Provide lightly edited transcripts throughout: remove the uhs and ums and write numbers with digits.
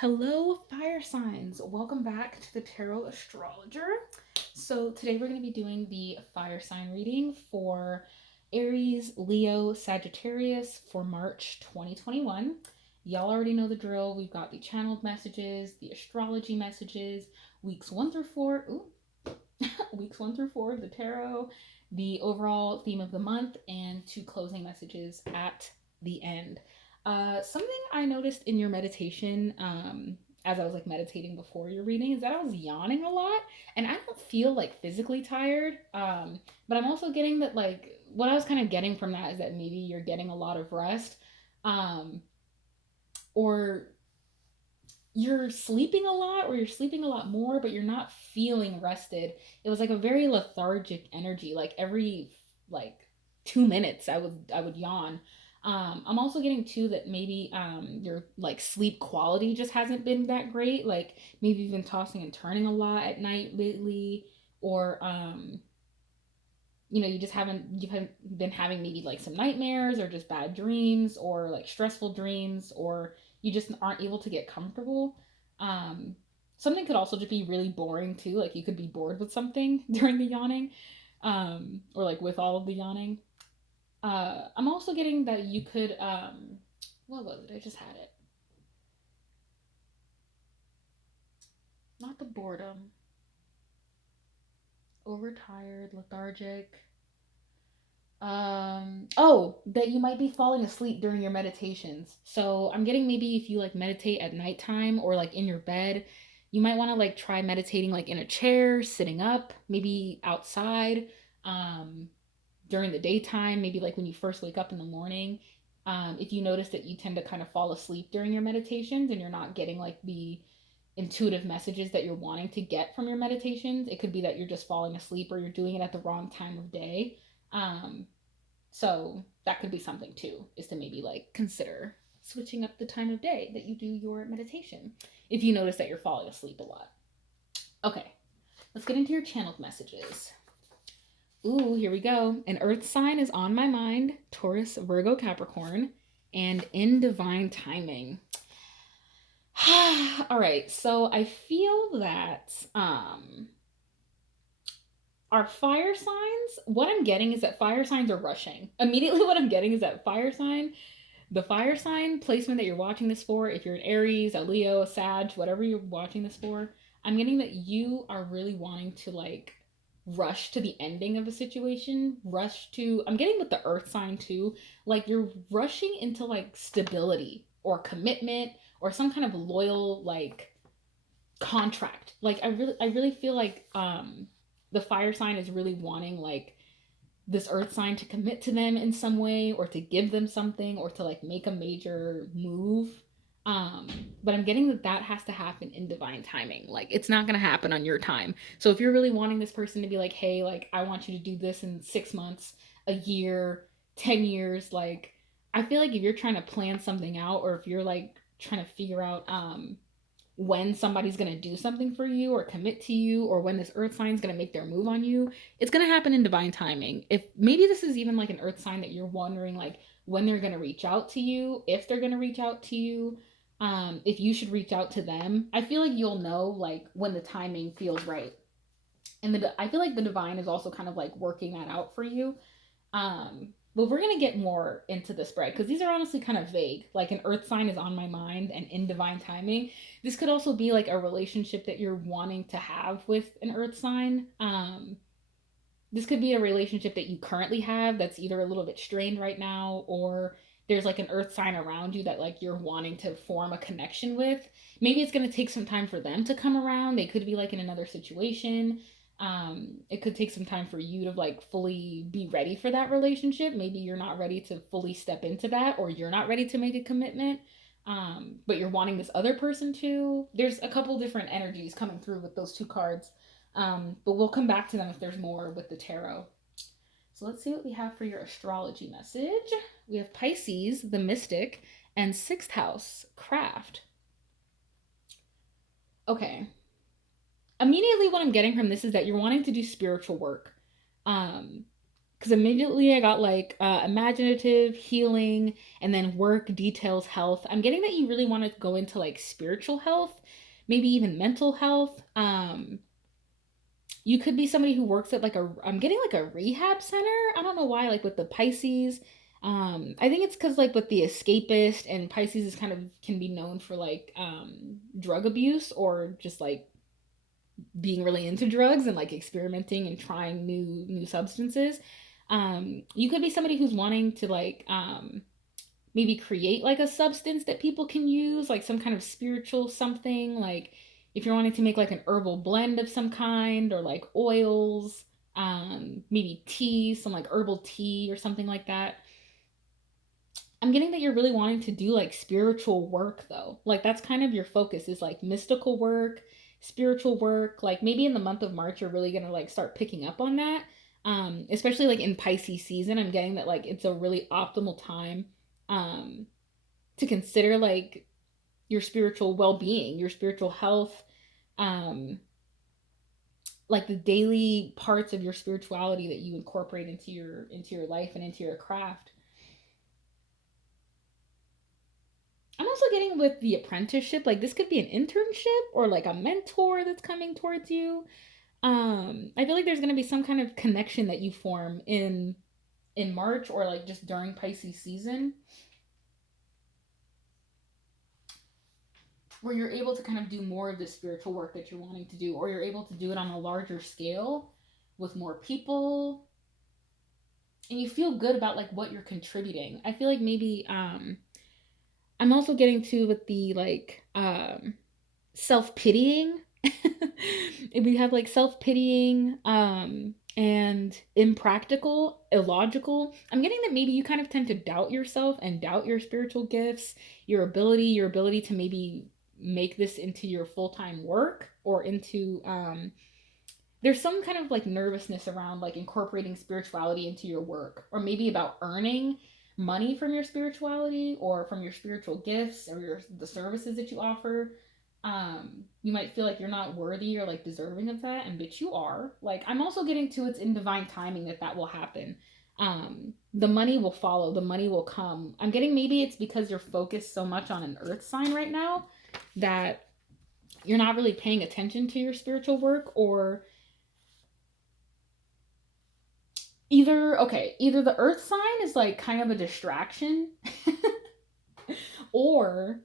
Hello, fire signs. Welcome back to the Tarot Astrologer. So, today we're going to be doing the fire sign reading for Aries, Leo, Sagittarius for March 2021. Y'all already know the drill. We've got the channeled messages, the astrology messages, weeks 1 through 4. Weeks 1 through 4 of the tarot, the overall theme of the month, and 2 closing messages at the end. Something I noticed in your meditation, as I was like meditating before your reading, is that I was yawning a lot, and I don't feel like physically tired. But I'm also getting that like what I was kind of getting from that is that maybe you're getting a lot of rest, um, or you're sleeping a lot, or you're sleeping a lot more, but you're not feeling rested. It was like a very lethargic energy. Like every like 2 minutes, I would yawn. I'm also getting too that maybe your like sleep quality just hasn't been that great. Like maybe you've been tossing and turning a lot at night lately, or you've been having maybe like some nightmares or just bad dreams or like stressful dreams, or you just aren't able to get comfortable. um Something could also just be really boring too, like you could be bored with something during the yawning, or like with all of the yawning. I'm also getting that you could what was it, I just had it, not the boredom, overtired, lethargic. Oh, that you might be falling asleep during your meditations. So I'm getting maybe if you like meditate at nighttime or like in your bed, you might want to like try meditating like in a chair, sitting up, maybe outside, um, during the daytime, maybe like when you first wake up in the morning. If you notice that you tend to kind of fall asleep during your meditations and you're not getting like the intuitive messages that you're wanting to get from your meditations, it could be that you're just falling asleep or you're doing it at the wrong time of day. Um, so that could be something too, is to maybe like consider switching up the time of day that you do your meditation if you notice that you're falling asleep a lot. Okay, let's get into your channeled messages. Ooh, here we go. An earth sign is on my mind: Taurus, Virgo, Capricorn, and in divine timing. All right, so I feel that our fire signs, what I'm getting is that fire signs are rushing. Immediately, what I'm getting is that the fire sign placement that you're watching this for, if you're an Aries, a Leo, a Sag, whatever you're watching this for, I'm getting that you are really wanting to like rush to the ending of a situation, rush to, I'm getting with the earth sign too, like you're rushing into like stability or commitment or some kind of loyal like contract. Like I really feel like the fire sign is really wanting like this earth sign to commit to them in some way, or to give them something, or to like make a major move. um but I'm getting that that has to happen in divine timing. Like it's not going to happen on your time. So if you're really wanting this person to be like, hey, like I want you to do this in 6 months, a year, 10 years, like I feel like if you're trying to plan something out, or if you're like trying to figure out when somebody's going to do something for you or commit to you, or when this earth sign is going to make their move on you, it's going to happen in divine timing. If maybe this is even like an earth sign that you're wondering like when they're going to reach out to you, if they're going to reach out to you, if you should reach out to them, I feel like you'll know like when the timing feels right. And I feel like the divine is also kind of like working that out for you. But we're gonna get more into the spread because these are honestly kind of vague. Like an earth sign is on my mind and in divine timing. This could also be like a relationship that you're wanting to have with an earth sign. This could be a relationship that you currently have that's either a little bit strained right now, or there's like an earth sign around you that like you're wanting to form a connection with. Maybe it's going to take some time for them to come around. They could be like in another situation. It could take some time for you to like fully be ready for that relationship. Maybe you're not ready to fully step into that, or you're not ready to make a commitment. But you're wanting this other person to. There's a couple different energies coming through with those two cards. But we'll come back to them if there's more with the tarot. So let's see what we have for your astrology message. We have Pisces, the mystic, and sixth house, craft. Okay. Immediately, what I'm getting from this is that you're wanting to do spiritual work. Um, Because immediately I got like imaginative, healing, and then work, details, health. I'm getting that you really want to go into like spiritual health, maybe even mental health. You could be somebody who works at like I'm getting like a rehab center. I don't know why, like with the Pisces. I think it's because like with the escapist, and Pisces is kind of can be known for like drug abuse, or just like being really into drugs and like experimenting and trying new substances. You could be somebody who's wanting to like maybe create like a substance that people can use, like some kind of spiritual something, like if you're wanting to make like an herbal blend of some kind, or like oils, maybe tea, some like herbal tea or something like that. I'm getting that you're really wanting to do like spiritual work though. Like that's kind of your focus, is like mystical work, spiritual work. Like maybe in the month of March you're really going to like start picking up on that. Especially like in Pisces season, I'm getting that like it's a really optimal time um to consider like your spiritual well-being, your spiritual health, um like the daily parts of your spirituality that you incorporate into your life and into your craft. I'm also getting with the apprenticeship, like this could be an internship or like a mentor that's coming towards you. I feel like there's going to be some kind of connection that you form in March, or like just during Pisces season, where you're able to kind of do more of the spiritual work that you're wanting to do, or you're able to do it on a larger scale with more people, and you feel good about like what you're contributing. I feel like maybe I'm also getting to with the like self-pitying. If we have like self-pitying and impractical, illogical, I'm getting that maybe you kind of tend to doubt yourself and doubt your spiritual gifts, your ability to maybe make this into your full-time work, or into there's some kind of like nervousness around like incorporating spirituality into your work, or maybe about earning money from your spirituality or from your spiritual gifts, or the services that you offer. You might feel like you're not worthy or like deserving of that, and bitch you are. Like I'm also getting to, it's in divine timing that that will happen. The money will follow, the money will come. I'm getting maybe it's because you're focused so much on an earth sign right now that you're not really paying attention to your spiritual work, or either the earth sign is like kind of a distraction, or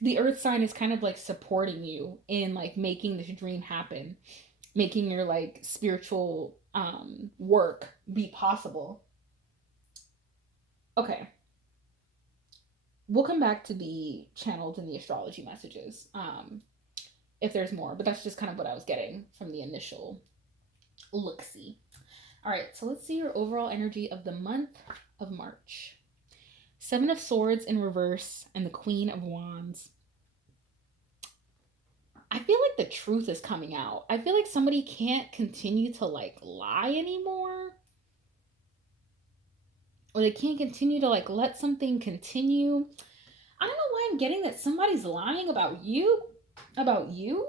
the earth sign is kind of like supporting you in like making this dream happen, making your like spiritual work be possible. Okay, we'll come back to the channeled and the astrology messages if there's more, but that's just kind of what I was getting from the initial look see. All right, so let's see your overall energy of the month of March. Seven of Swords in reverse and the Queen of Wands. I feel like the truth is coming out. I feel like somebody can't continue to like lie anymore. Or they can't continue to like let something continue. I don't know why I'm getting that somebody's lying about you. About you?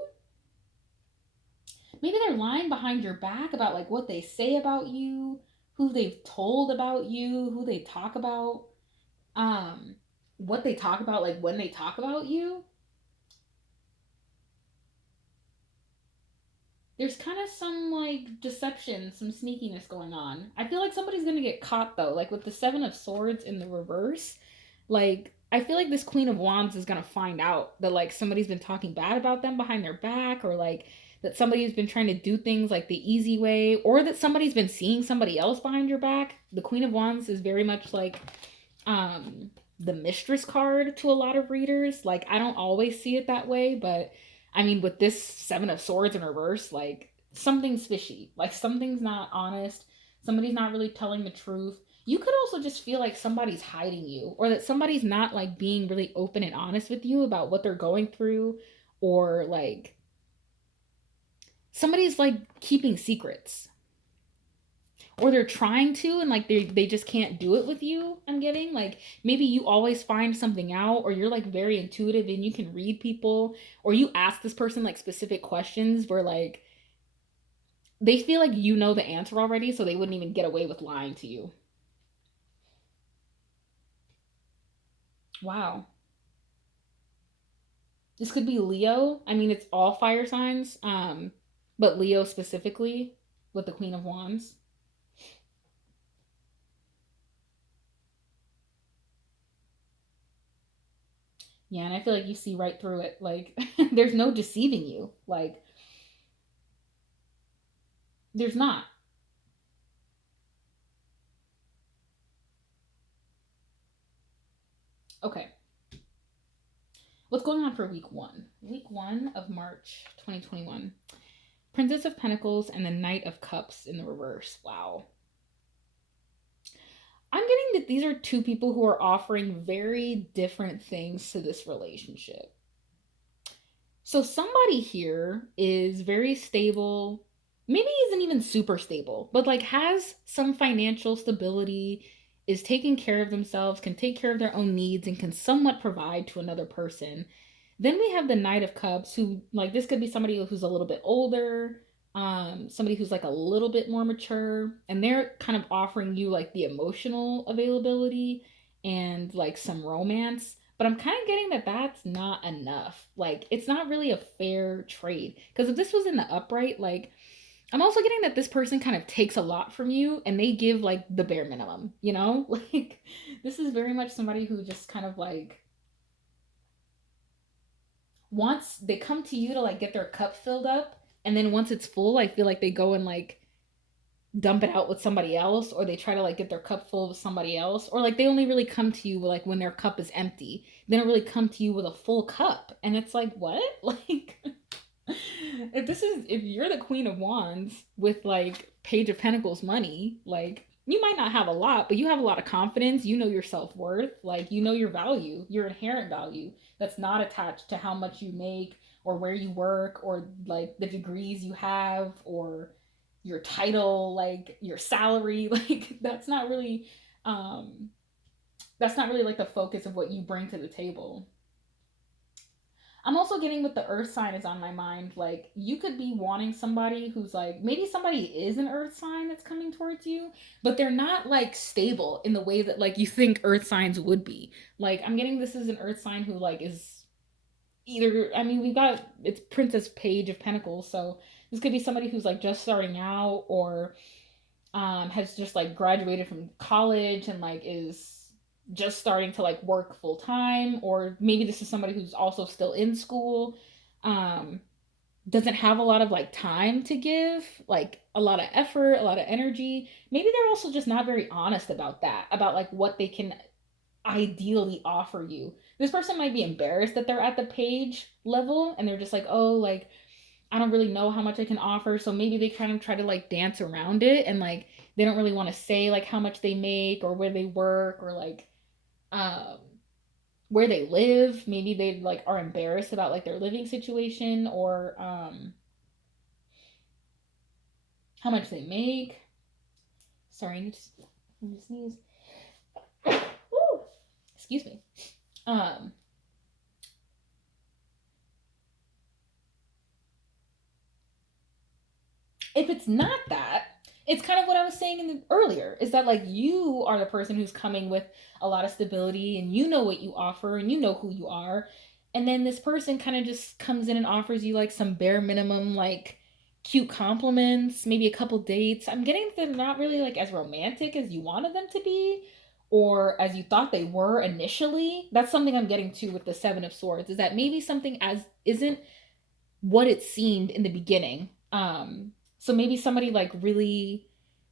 Maybe they're lying behind your back about like what they say about you, who they've told about you, who they talk about, um, what they talk about, like when they talk about you. There's kind of some like deception, some sneakiness going on. I feel like somebody's gonna get caught though, like with the Seven of Swords in the reverse. Like I feel like this Queen of Wands is gonna find out that like somebody's been talking bad about them behind their back, or like that somebody's been trying to do things like the easy way, or that somebody's been seeing somebody else behind your back. The Queen of Wands is very much like the mistress card to a lot of readers. Like I don't always see it that way, but I mean with this Seven of Swords in reverse, like something's fishy. Like something's not honest. Somebody's not really telling the truth. You could also just feel like somebody's hiding you, or that somebody's not like being really open and honest with you about what they're going through, or like somebody's like keeping secrets, or they're trying to, and like they just can't do it with you. I'm getting like maybe you always find something out, or you're like very intuitive and you can read people, or you ask this person like specific questions where like they feel like you know the answer already, so they wouldn't even get away with lying to you. Wow. This could be Leo. I mean, it's all fire signs, but Leo specifically with the Queen of Wands. Yeah, and I feel like you see right through it. Like, there's no deceiving you. Like, there's not. Okay. What's going on for week one? Week one of March 2021. Princess of Pentacles and the Knight of Cups in the reverse. Wow. I'm getting that these are two people who are offering very different things to this relationship. So somebody here is very stable, maybe isn't even super stable, but like has some financial stability, is taking care of themselves, can take care of their own needs, and can somewhat provide to another person. Then we have the Knight of Cups, who, like, this could be somebody who's a little bit older, somebody who's like a little bit more mature, and they're kind of offering you like the emotional availability and like some romance. But I'm kind of getting that that's not enough. Like, it's not really a fair trade. Because if this was in the upright, like, I'm also getting that this person kind of takes a lot from you and they give like the bare minimum, you know? Like, this is very much somebody who just kind of like wants, they come to you to like get their cup filled up. And then once it's full, I feel like they go and like dump it out with somebody else, or they try to like get their cup full with somebody else, or like they only really come to you like when their cup is empty. They don't really come to you with a full cup. And it's like, what? Like, if you're the Queen of Wands with like Page of Pentacles money, like, you might not have a lot, but you have a lot of confidence. You know your self-worth, like, you know your value, your inherent value, that's not attached to how much you make or where you work or like the degrees you have or your title, like your salary. Like, um that's not really like the focus of what you bring to the table. I'm also getting with the earth sign is on my mind. Like, you could be wanting somebody who's like, maybe somebody is an earth sign that's coming towards you, but they're not like stable in the way that like you think earth signs would be. Like, I'm getting this is an earth sign who like is either, I mean, we've got, it's Princess Page of Pentacles, so this could be somebody who's like just starting out, or has just like graduated from college and like is just starting to like work full time, or maybe this is somebody who's also still in school, um doesn't have a lot of like time to give, like a lot of effort, a lot of energy. Maybe they're also just not very honest about that, about like what they can ideally offer you. This person might be embarrassed that they're at the page level and they're just like, oh, like, I don't really know how much I can offer. So maybe they kind of try to like dance around it, and like they don't really want to say like how much they make or where they work, or like um where they live. Maybe they like are embarrassed about like their living situation, or how much they make. Sorry, I need to sneeze. Woo! Excuse me. Um if it's not that, it's kind of what I was saying earlier, is that like you are the person who's coming with a lot of stability and you know what you offer and you know who you are. And then this person kind of just comes in and offers you like some bare minimum, like cute compliments, maybe a couple dates. I'm getting that they're not really like as romantic as you wanted them to be, or as you thought they were initially. That's something I'm getting to with the Seven of Swords, is that maybe something as isn't what it seemed in the beginning. So maybe somebody like really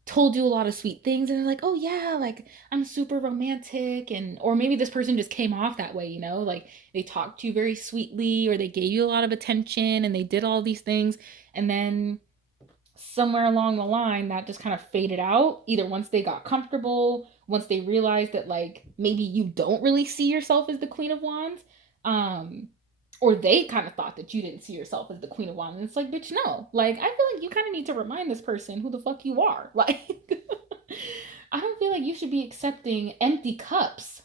told you a lot of sweet things and they're like, "Oh yeah, like I'm super romantic." And or maybe this person just came off that way, you know? Like they talked to you very sweetly, or they gave you a lot of attention and they did all these things, and then somewhere along the line that just kind of faded out, either once they got comfortable, once they realized that like maybe you don't really see yourself as the Queen of Wands, um or they kind of thought that you didn't see yourself as the Queen of Wands. And it's like, bitch, no. Like, I feel like you kind of need to remind this person who the fuck you are. Like, I don't feel like you should be accepting empty cups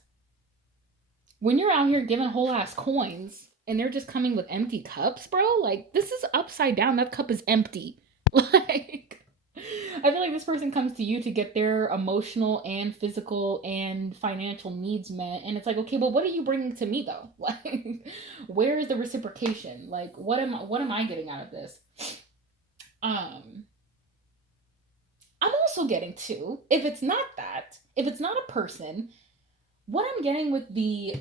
when you're out here giving whole ass coins and they're just coming with empty cups, bro. Like, this is upside down. That cup is empty. Like, I feel like this person comes to you to get their emotional and physical and financial needs met, and it's like, okay, but what are you bringing to me though? Like, where is the reciprocation? Like, what am I getting out of this? Um, I'm also getting to, if it's not that, if it's not a person, what I'm getting with the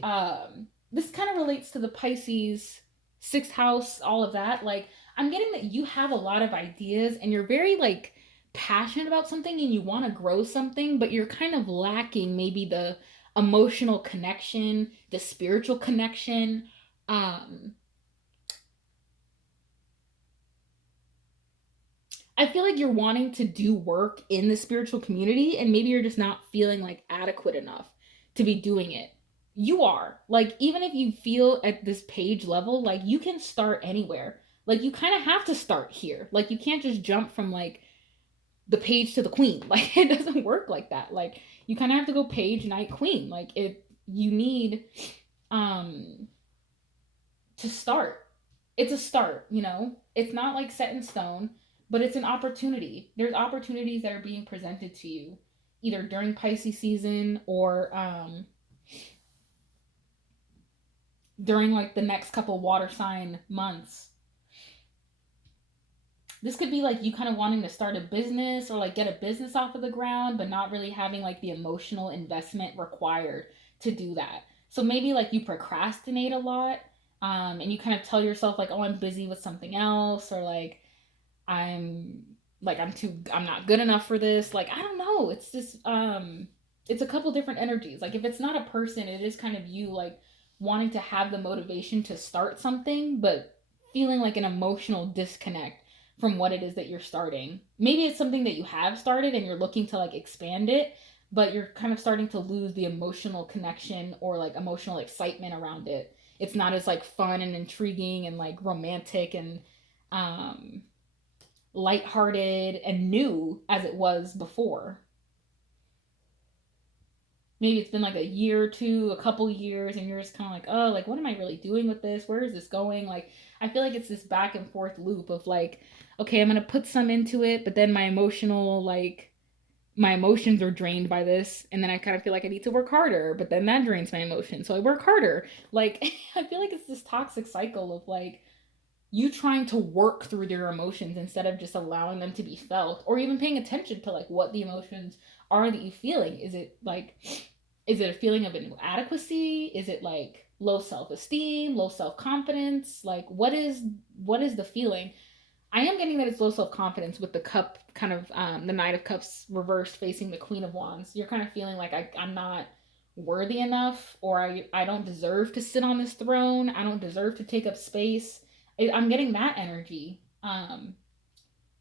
this kind of relates to the Pisces sixth house, all of that. Like, I'm getting that you have a lot of ideas and you're very like passionate about something and you want to grow something, but you're kind of lacking maybe the emotional connection, the spiritual connection. Um I feel like you're wanting to do work in the spiritual community and maybe you're just not feeling like adequate enough to be doing it. You are. Like, even if you feel at this page level, like, you can start anywhere. Like, you kind of have to start here. Like, you can't just jump from like the page to the queen. Like, it doesn't work like that. Like, you kind of have to go page, knight, queen. Like, you need um to start. It's a start, you know? It's not like set in stone, but it's an opportunity. There's opportunities that are being presented to you either during Pisces season or during like the next couple water sign months. This could be like you kind of wanting to start a business or like get a business off of the ground, but not really having like the emotional investment required to do that. So maybe like you procrastinate a lot, and you kind of tell yourself like, oh, I'm busy with something else, or like I'm I'm not good enough for this. Like, I don't know. It's just it's a couple different energies. Like, if it's not a person, it is kind of you like wanting to have the motivation to start something, but feeling like an emotional disconnect from what it is that you're starting. Maybe it's something that you have started and you're looking to like expand it, but you're kind of starting to lose the emotional connection or like emotional excitement around it. It's not as like fun and intriguing and like romantic and um lighthearted and new as it was before. Maybe it's been like a year or two, a couple years, and you're just kind of like, oh, like, what am I really doing with this? Where is this going? Like, I feel like it's this back and forth loop of like, okay, I'm gonna put some into it, but then my emotions are drained by this, and then I kind of feel like I need to work harder, but then that drains my emotions, so I work harder. Like, I feel like it's this toxic cycle of like you trying to work through your emotions instead of just allowing them to be felt or even paying attention to like what the emotions are that you're feeling. Is it a feeling of inadequacy? Is it like low self-esteem, low self-confidence? Like, what is the feeling? I am getting that it's low self-confidence with the cup kind of the Knight of Cups reversed facing the Queen of Wands. You're kind of feeling like I'm not worthy enough, or I don't deserve to sit on this throne. I don't deserve to take up space. I'm getting that energy,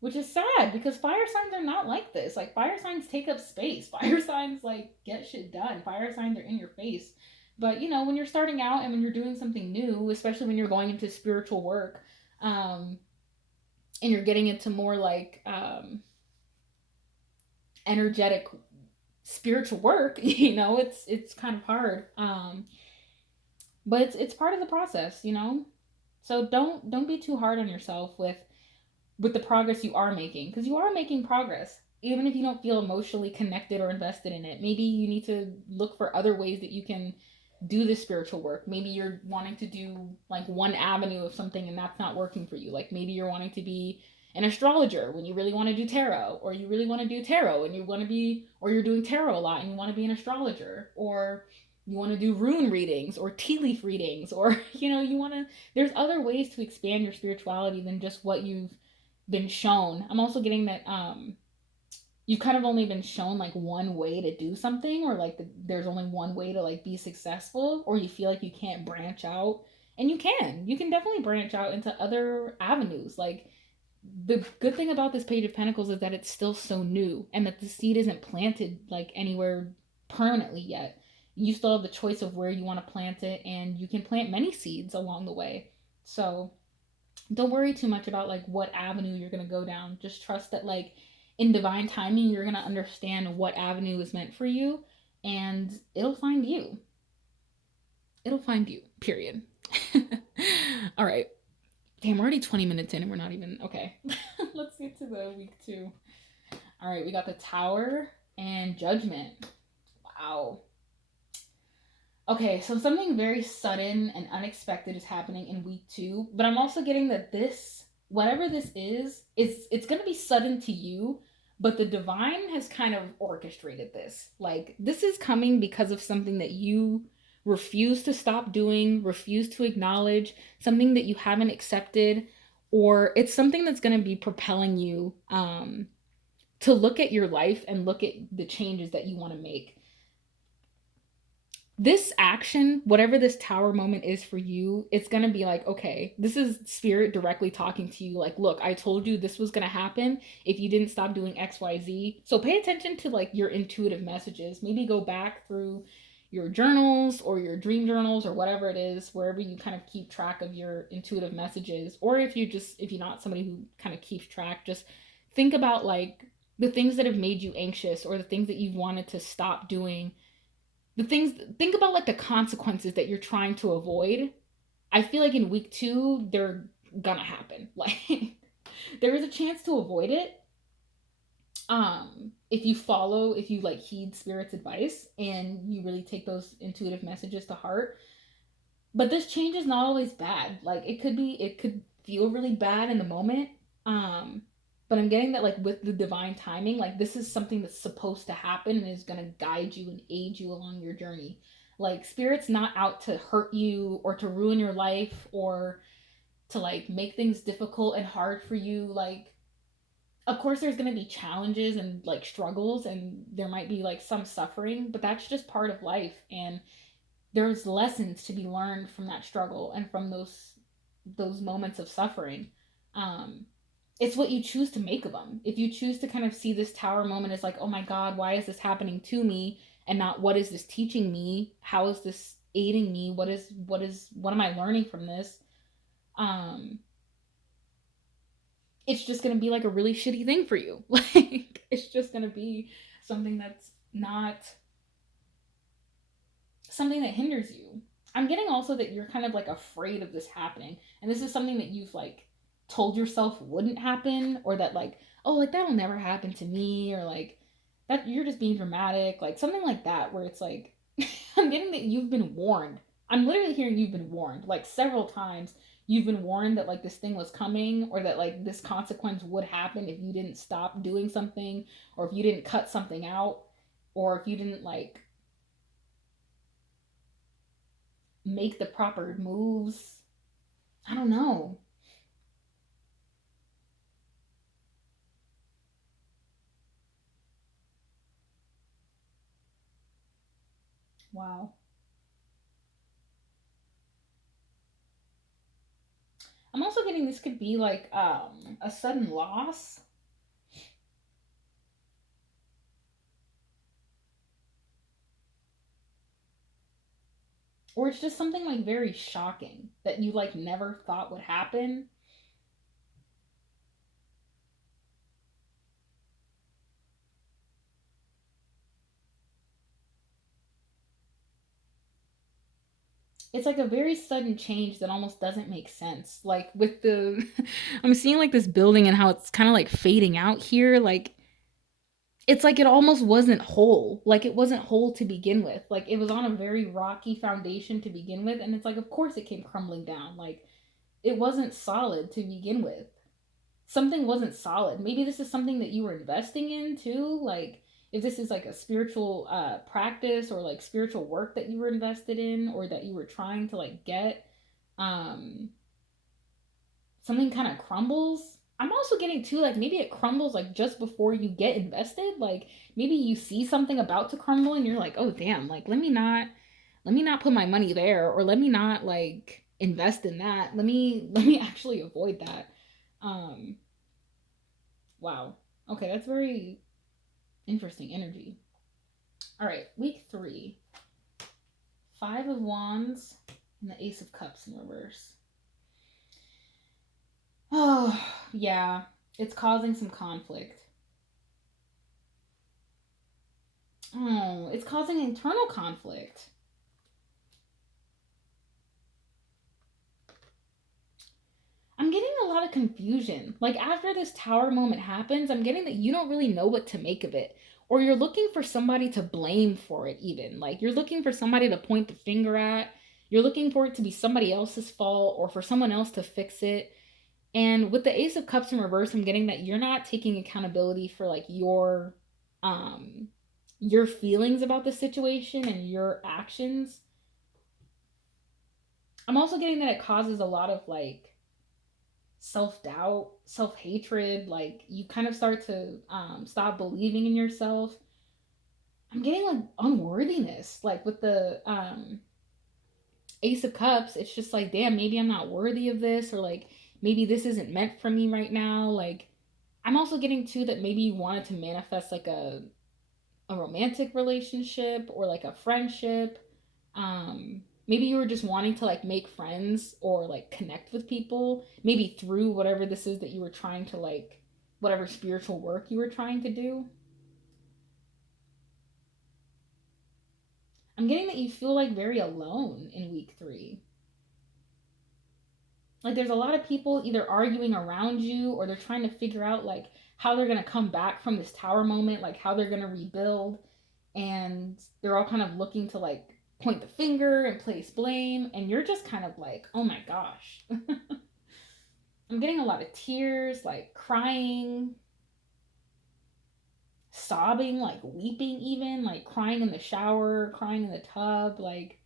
which is sad because fire signs are not like this. Like, fire signs take up space. Fire signs like get shit done. Fire signs are in your face. But you know, when you're starting out and when you're doing something new, especially when you're going into spiritual work, um, and you're getting into more like energetic spiritual work, you know, it's kind of hard. But it's part of the process, you know. So don't be too hard on yourself with the progress you are making, because you are making progress even if you don't feel emotionally connected or invested in it. Maybe you need to look for other ways that you can do this spiritual work. Maybe you're wanting to do like one avenue of something and that's not working for you. Like, maybe you're wanting to be an astrologer when you really want to do tarot, or you really want to do tarot and you want to be, or you're doing tarot a lot and you want to be an astrologer, or you want to do rune readings or tea leaf readings, or you know, you want to, there's other ways to expand your spirituality than just what you've been shown. I'm also getting that you've kind of only been shown like one way to do something, or like there's only one way to like be successful, or you feel like you can't branch out. And you can definitely branch out into other avenues. Like, the good thing about this Page of Pentacles is that it's still so new and that the seed isn't planted like anywhere permanently yet. You still have the choice of where you want to plant it, and you can plant many seeds along the way. So don't worry too much about like what avenue you're going to go down. Just trust that like in divine timing you're going to understand what avenue is meant for you, and it'll find you. It'll find you, period. All right. Damn, we're already 20 minutes in and we're not even okay. Let's get to the week 2. All right, we got the Tower and Judgment. Wow. Okay, so something very sudden and unexpected is happening in week 2, but I'm also getting that this, whatever this is, it's going to be sudden to you, but the divine has kind of orchestrated this. Like, this is coming because of something that you refuse to stop doing, refuse to acknowledge, something that you haven't accepted, or it's something that's going to be propelling you to look at your life and look at the changes that you want to make. This action, whatever this Tower moment is for you, it's going to be like, okay, this is spirit directly talking to you. Like, look, I told you this was going to happen if you didn't stop doing XYZ. So pay attention to like your intuitive messages. Maybe go back through your journals or your dream journals or whatever it is, wherever you kind of keep track of your intuitive messages. Or if you're not somebody who kind of keeps track, just think about like the things that have made you anxious or the things that you've wanted to stop doing. Think about like the consequences that you're trying to avoid. I feel like in week 2 they're gonna happen. Like, there is a chance to avoid it if you like heed spirit's advice and you really take those intuitive messages to heart. But this change is not always bad. Like, it could feel really bad in the moment. um but I'm getting that like with the divine timing, like this is something that's supposed to happen and is going to guide you and aid you along your journey. Like, spirit's not out to hurt you or to ruin your life or to like make things difficult and hard for you. Like, of course there's going to be challenges and like struggles and there might be like some suffering, but that's just part of life, and there's lessons to be learned from that struggle and from those moments of suffering. um it's what you choose to make of them. If you choose to kind of see this Tower moment as like, oh my god, why is this happening to me, and not what is this teaching me, how is this aiding me, what am I learning from this, um it's just going to be like a really shitty thing for you. Like, it's just going to be something that's not something that hinders you. I'm getting also that you're kind of like afraid of this happening, and this is something that you've like told yourself wouldn't happen, or that like, oh, like that'll never happen to me, or like that you're just being dramatic, like something like that, where it's like, I'm getting that you've been warned. I'm literally hearing you've been warned like several times. You've been warned that like this thing was coming, or that like this consequence would happen if you didn't stop doing something, or if you didn't cut something out, or if you didn't like make the proper moves. I don't know. Wow. I'm also getting this could be like a sudden loss, or it's just something like very shocking that you like never thought would happen. It's like a very sudden change that almost doesn't make sense. Like with the I'm seeing like this building and how it's kind of like fading out here. Like, it's like it almost wasn't whole. Like, it wasn't whole to begin with. Like, it was on a very rocky foundation to begin with, and it's like of course it came crumbling down. Like, it wasn't solid to begin with. Something wasn't solid. Maybe this is something that you were investing in too. Like, if this is like a spiritual practice or like spiritual work that you were invested in or that you were trying to like get, um, something kind of crumbles. I'm also getting too like maybe it crumbles like just before you get invested. Like, maybe you see something about to crumble and you're like, oh damn, like let me not put my money there, or let me not like invest in that. Let me actually avoid that. Um wow. Okay, that's very interesting energy. All right, week 3. 5 of Wands and the Ace of Cups in reverse. Oh, yeah. It's causing some conflict. Oh, it's causing internal conflict. I'm getting a lot of of confusion. Like after this tower moment happens, I'm getting that you don't really know what to make of it. Or you're looking for somebody to blame for it, even. Like you're looking for somebody to point the finger at. You're looking for it to be somebody else's fault or for someone else to fix it. And with the Ace of Cups in reverse, I'm getting that you're not taking accountability for like your feelings about the situation and your actions. I'm also getting that it causes a lot of like self-doubt, self-hatred, like you kind of start to stop believing in yourself. I'm getting like unworthiness, like with the Ace of Cups. It's just like, damn, maybe I'm not worthy of this, or like maybe this isn't meant for me right now. Like I'm also getting too that maybe you wanted to manifest like a romantic relationship or like a friendship. Maybe you were just wanting to like make friends or like connect with people, maybe through whatever this is that you were trying to like, whatever spiritual work you were trying to do. I'm getting that you feel like very alone in week 3. Like there's a lot of people either arguing around you or they're trying to figure out like how they're going to come back from this tower moment, like how they're going to rebuild. And they're all kind of looking to like point the finger and place blame. And you're just kind of like, oh my gosh. I'm getting a lot of tears, like crying, sobbing, like weeping, even like crying in the shower, crying in the tub, like,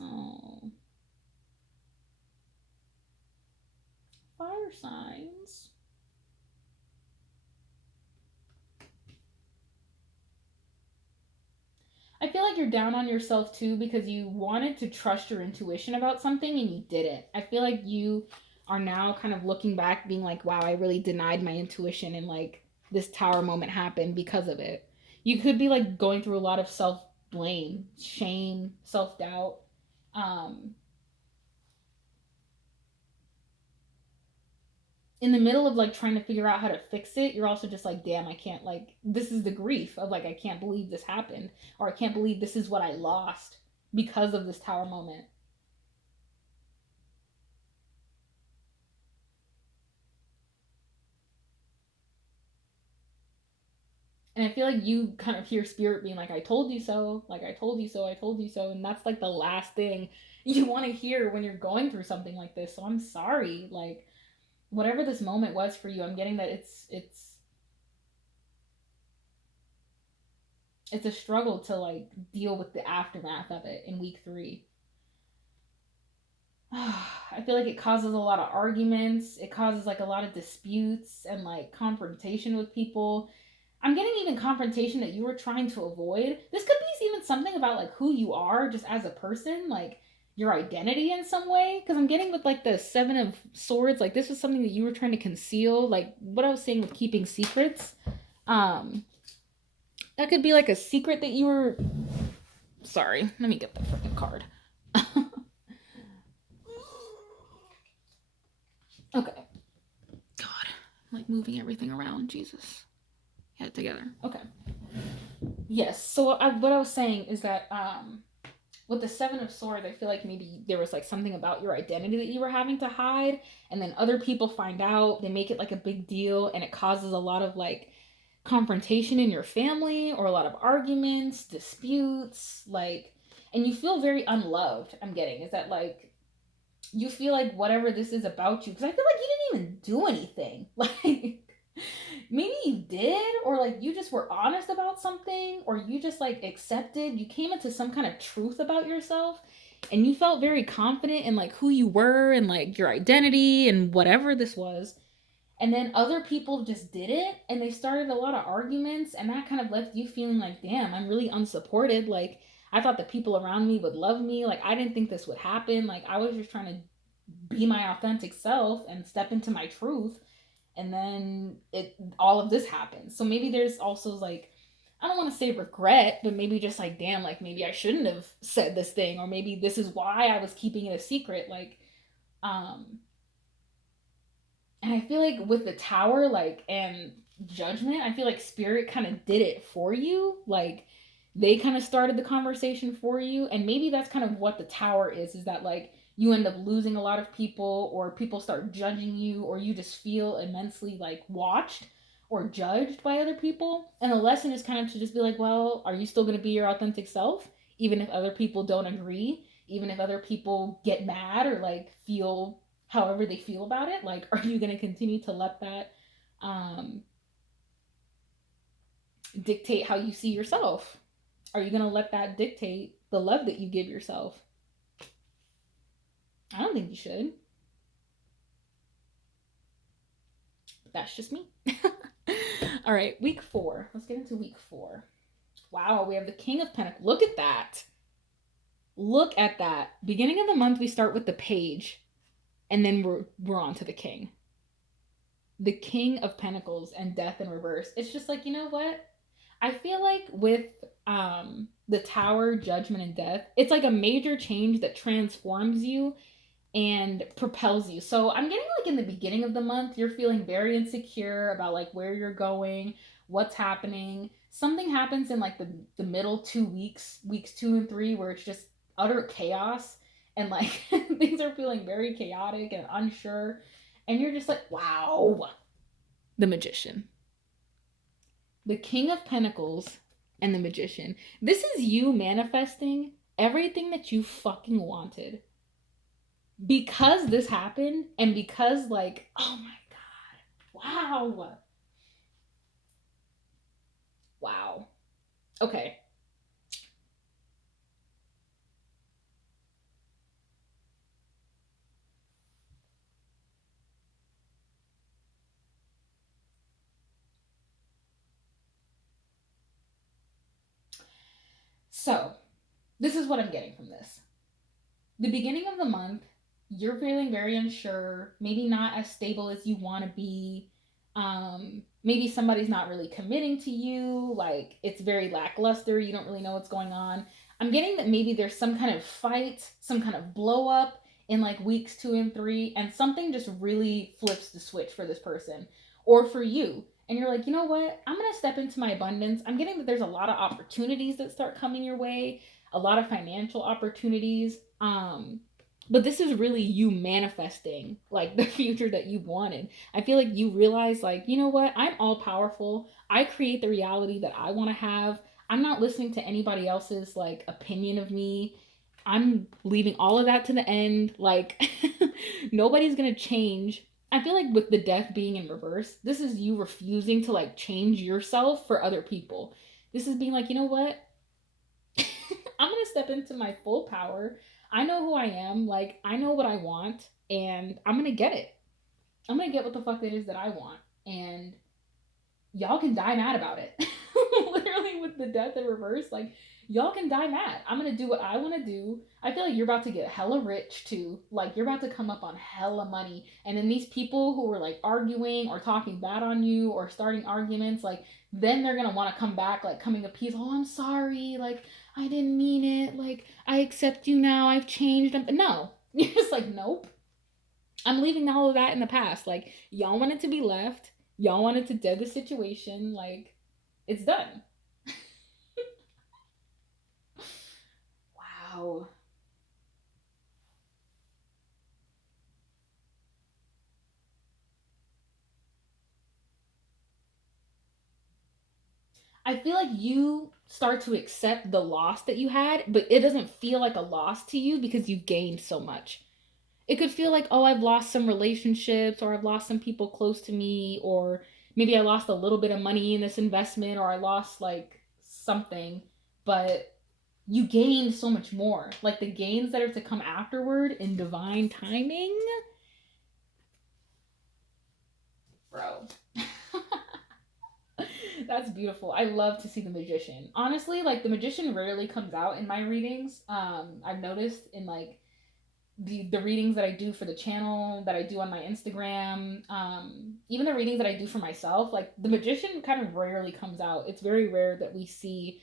oh. Fire signs. I feel like you're down on yourself too because you wanted to trust your intuition about something and you didn't. I feel like you are now kind of looking back being like, wow, I really denied my intuition and like this tower moment happened because of it. You could be like going through a lot of self blame, shame, self doubt. Um, in the middle of like trying to figure out how to fix it, you're also just like, damn, I can't, like, this is the grief of like, I can't believe this happened, or I can't believe this is what I lost because of this tower moment. And I feel like you kind of hear spirit being like, I told you so, like, I told you so, I told you so. And that's like the last thing you want to hear when you're going through something like this. So I'm sorry. Like, whatever this moment was for you, I'm getting that it's a struggle to like deal with the aftermath of it in week 3. I feel like it causes a lot of arguments. It causes like a lot of disputes and like confrontation with people. I'm getting even confrontation that you were trying to avoid. This could be even something about like who you are just as a person, like your identity in some way. Because I'm getting with like the 7 of Swords, like this was something that you were trying to conceal, like what I was saying with keeping secrets. Um, that could be like a secret that you were. Sorry, let me get the freaking card. Okay. God, I'm like moving everything around. Jesus. Get it together. Okay. Yes. So what I was saying is that with the 7 of Swords, I feel like maybe there was like something about your identity that you were having to hide, and then other people find out, they make it like a big deal, and it causes a lot of like confrontation in your family or a lot of arguments, disputes, like, and you feel very unloved. I'm getting is that like you feel like whatever this is about you, because I feel like you didn't even do anything. Like maybe you did, or like you just were honest about something, or you just like accepted, you came into some kind of truth about yourself, and you felt very confident in like who you were and like your identity and whatever this was. And then other people just did it and they started a lot of arguments, and that kind of left you feeling like, damn, I'm really unsupported. Like I thought the people around me would love me. Like I didn't think this would happen. Like I was just trying to be my authentic self and step into my truth, and then it all of this happens. So maybe there's also like, I don't want to say regret, but maybe just like, damn, like maybe I shouldn't have said this thing, or maybe this is why I was keeping it a secret. Like um and I feel like with the tower, like, and judgment, I feel like spirit kind of did it for you. Like they kind of started the conversation for you, and maybe that's kind of what the tower is that like you end up losing a lot of people, or people start judging you, or you just feel immensely like watched or judged by other people. And the lesson is kind of to just be like, well, are you still going to be your authentic self even if other people don't agree, even if other people get mad or like feel however they feel about it? Like, are you going to continue to let that um dictate how you see yourself? Are you going to let that dictate the love that you give yourself? I don't think you should. That's just me. All right, week 4. Let's get into week 4. Wow, we have the King of Pentacles. Look at that. Look at that. Beginning of the month, we start with the Page, and then we're on to the King. The King of Pentacles and Death in reverse. It's just like, you know what? I feel like with the Tower, Judgment, and Death, it's like a major change that transforms you and propels you. So I'm getting like in the beginning of the month, you're feeling very insecure about like where you're going, what's happening. Something happens in like the middle 2 weeks, weeks 2 and 3, where it's just utter chaos and like things are feeling very chaotic and unsure. And you're just like, wow. The Magician. The King of Pentacles and the Magician. This is you manifesting everything that you fucking wanted. Because this happened, and because like, oh my god, wow. Okay. So this is what I'm getting from this. The beginning of the month, you're feeling very unsure, maybe not as stable as you want to be. Maybe somebody's not really committing to you, like it's very lackluster, you don't really know what's going on. I'm getting that maybe there's some kind of fight, some kind of blow up in like weeks 2 and 3, and something just really flips the switch for this person or for you. And you're like, you know what? I'm going to step into my abundance. I'm getting that there's a lot of opportunities that start coming your way, a lot of financial opportunities. But this is really you manifesting like the future that you wanted. I feel like you realize, like, you know what? I'm all powerful. I create the reality that I want to have. I'm not listening to anybody else's like opinion of me. I'm leaving all of that to the end. Like, nobody's gonna change. I feel like with the Death being in reverse, this is you refusing to like change yourself for other people. This is being like, you know what? I'm gonna step into my full power. I know who I am. Like, I know what I want, and I'm gonna get it. I'm gonna get what the fuck it is that I want, and y'all can die mad about it. Literally, with the Death in reverse, like, y'all can die mad. I'm gonna do what I want to do. I feel like you're about to get hella rich too. Like, you're about to come up on hella money, and then these people who were like arguing or talking bad on you or starting arguments, like, then they're gonna want to come back, like coming to peace. Oh, I'm sorry. Like, I didn't mean it. Like, I accept you now. I've changed. No, you're just like, nope. I'm leaving all of that in the past. Like, y'all wanted to be left. Y'all wanted to dead the situation. Like, it's done. Wow. I feel like you start to accept the loss that you had, but it doesn't feel like a loss to you because you've gained so much. It could feel like, oh, I've lost some relationships, or I've lost some people close to me, or maybe I lost a little bit of money in this investment, or I lost like something, but you gained so much more. Like, the gains that are to come afterward in divine timing, bro. That's beautiful. I love to see the Magician. Honestly, like, the Magician rarely comes out in my readings. I've noticed in like the readings that I do for the channel, that I do on my Instagram, even the readings that I do for myself, like, the Magician kind of rarely comes out. It's very rare that we see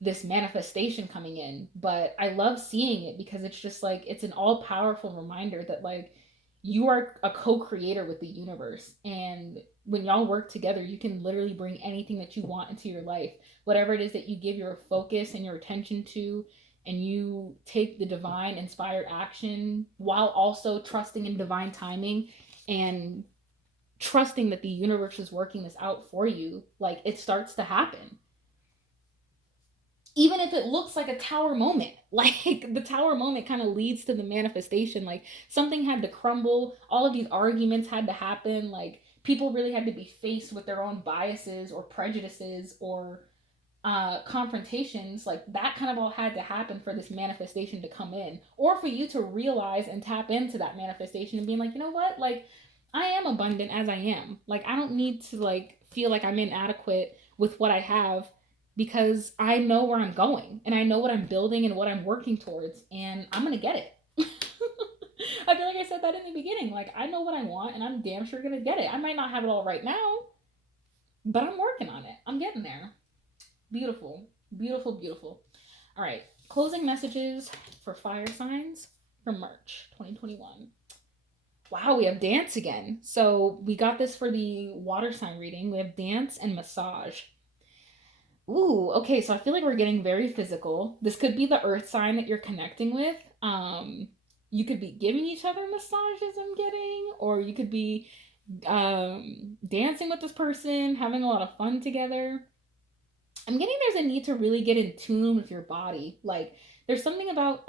this manifestation coming in, but I love seeing it because it's just like, it's an all powerful reminder that like you are a co-creator with the universe, and when y'all work together, you can literally bring anything that you want into your life. Whatever it is that you give your focus and your attention to, and you take the divine inspired action while also trusting in divine timing and trusting that the universe is working this out for you, like it starts to happen. Even if it looks like a tower moment, like the tower moment kind of leads to the manifestation. Like something had to crumble, all of these arguments had to happen, like people really had to be faced with their own biases or prejudices or confrontations. Like that kind of all had to happen for this manifestation to come in, or for you to realize and tap into that manifestation and being like, you know what, like I am abundant as I am. Like I don't need to like feel like I'm inadequate with what I have, because I know where I'm going and I know what I'm building and what I'm working towards, and I'm gonna get it. I feel like I said that in the beginning. Like I know what I want and I'm damn sure gonna get it. I might not have it all right now, but I'm working on it. I'm getting there. Beautiful, beautiful, beautiful. All right, closing messages for fire signs for March 2021. Wow, we have dance again. So we got this for the water sign reading. We have dance and massage. Ooh, okay, so I feel like we're getting very physical. This could be the earth sign that you're connecting with. You could be giving each other massages, I'm getting, or you could be dancing with this person, having a lot of fun together. I'm getting there's a need to really get in tune with your body. Like there's something about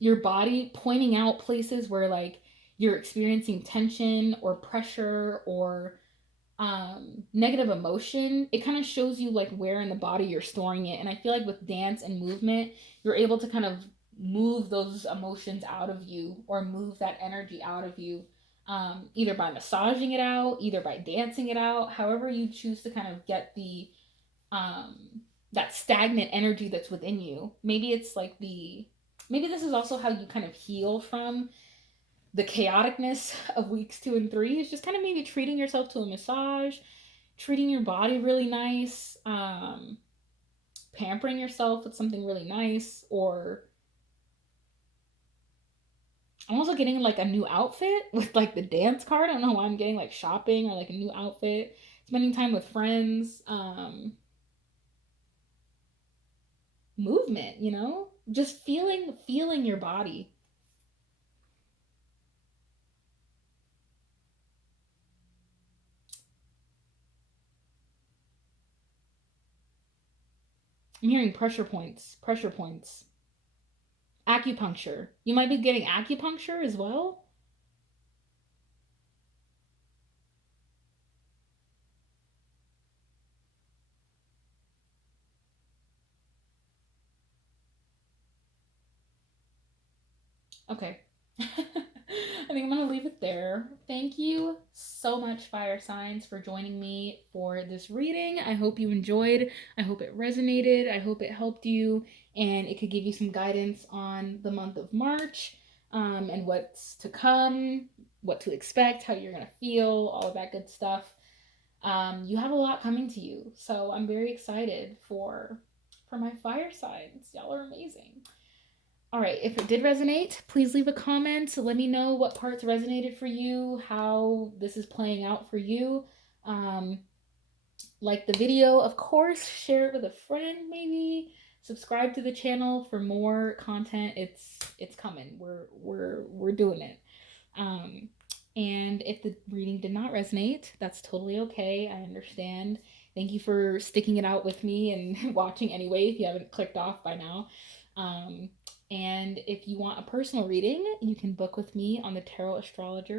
your body pointing out places where like you're experiencing tension or pressure or negative emotion. It kind of shows you like where in the body you're storing it. And I feel like with dance and movement, you're able to kind of move those emotions out of you or move that energy out of you, either by massaging it out, either by dancing it out, however you choose to kind of get the um that stagnant energy that's within you. Maybe it's like the maybe this is also how you kind of heal from the chaoticness of weeks 2 and 3. Is just kind of maybe treating yourself to a massage, treating your body really nice, pampering yourself with something really nice, or I'm also getting like a new outfit with like the dance card. I don't know why I'm getting like shopping or like a new outfit, spending time with friends, movement, you know? Just feeling your body. I'm hearing pressure points, pressure points. Acupuncture. You might be getting acupuncture as well. Okay. I think I'm going to leave it there. Thank you so much, fire signs, for joining me for this reading. I hope you enjoyed. I hope it resonated. I hope it helped you and it could give you some guidance on the month of March, and what's to come, what to expect, how you're going to feel, all of that good stuff. You have a lot coming to you, so I'm very excited for my fire signs. Y'all are amazing. All right, if it did resonate, please leave a comment. Let me know what parts resonated for you, how this is playing out for you. Um, like the video, of course, share it with a friend maybe. Subscribe to the channel for more content. It's coming. We're doing it. Um, and if the reading did not resonate, that's totally okay. I understand. Thank you for sticking it out with me and watching anyway if you haven't clicked off by now. And if you want a personal reading, you can book with me on the Tarot Astrologer